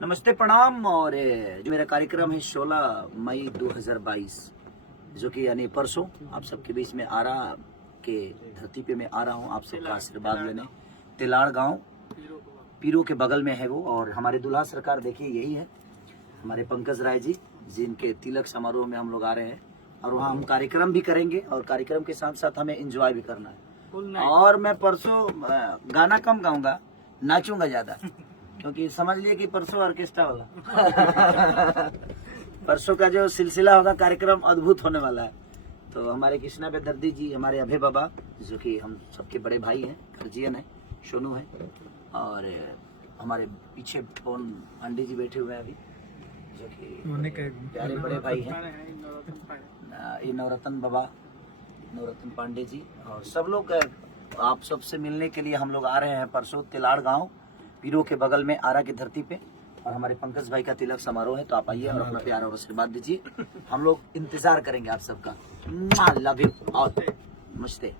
नमस्ते प्रणाम। और जो मेरा कार्यक्रम है 16 मई 2022 जो कि यानी परसों आप सबके बीच में आरा के धरती पे मैं आ रहा हूँ आप सबका आशीर्वाद लेने। तिलाड़ गांव पीरो के बगल में है वो। और हमारे दूल्हा सरकार देखिए यही है हमारे पंकज राय जी जिनके तिलक समारोह में हम लोग आ रहे हैं। और वहाँ हम कार्यक्रम भी करेंगे और कार्यक्रम के साथ साथ हमें एंजॉय भी करना है। और मैं परसों गाना कम गाऊंगा, नाचूंगा ज्यादा, क्योंकि समझ लिए कि परसों ऑर्केस्ट्रा होगा। परसों का जो सिलसिला होगा कार्यक्रम अद्भुत होने वाला है। तो हमारे कृष्णा बेदर्दी जी, हमारे अभय बाबा जो कि हम सबके बड़े भाई हैं, गर्जियन है, सोनू है, और हमारे पीछे पवन पांडे जी बैठे हुए हैं अभी जो कि प्यारे बड़े भाई हैं, ये नवरत्न बाबा, नवरत्न पांडे जी, और सब लोग आप सबसे मिलने के लिए हम लोग आ रहे हैं परसों तिलाड़ गांव पीरो के बगल में आरा की धरती पे। और हमारे पंकज भाई का तिलक समारोह है, तो आप आइए और अपना प्यार और आशीर्वाद दीजिए। हम लोग इंतजार करेंगे आप सबका। लव यू और नमस्ते।